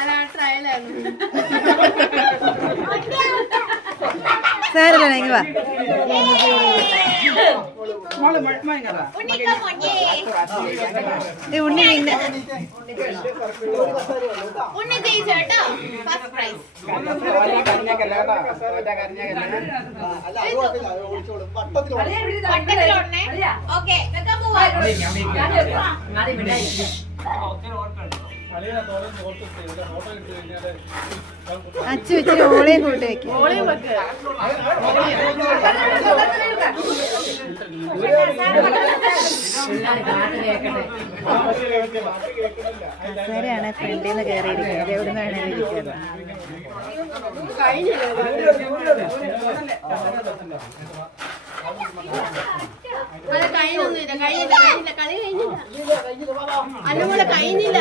അതാ ട്രയലായിരുന്നു. സാരല്ല ഇങ്ങ വാ. ഉണ്ണി പിന്നെ ഉണ്ണി ജയിച്ചേട്ടോ ഫസ്റ്റ് പ്രൈസ്. ഓക്കെ അച്ചു വെച്ചിട്ട് ഓളയും കൂട്ടി വെക്കും. കസേരയാണ് ഫ്രണ്ടിൽ നിന്ന് കയറിയിരിക്കുന്നത്. എവിടെ നിന്ന് വേണേലും ഇരിക്കുന്നത്. അത് കഴിഞ്ഞൊന്നുമില്ല. കഴിഞ്ഞില്ല കളി കഴിഞ്ഞില്ല. അന്നമോളെ കഴിഞ്ഞില്ല.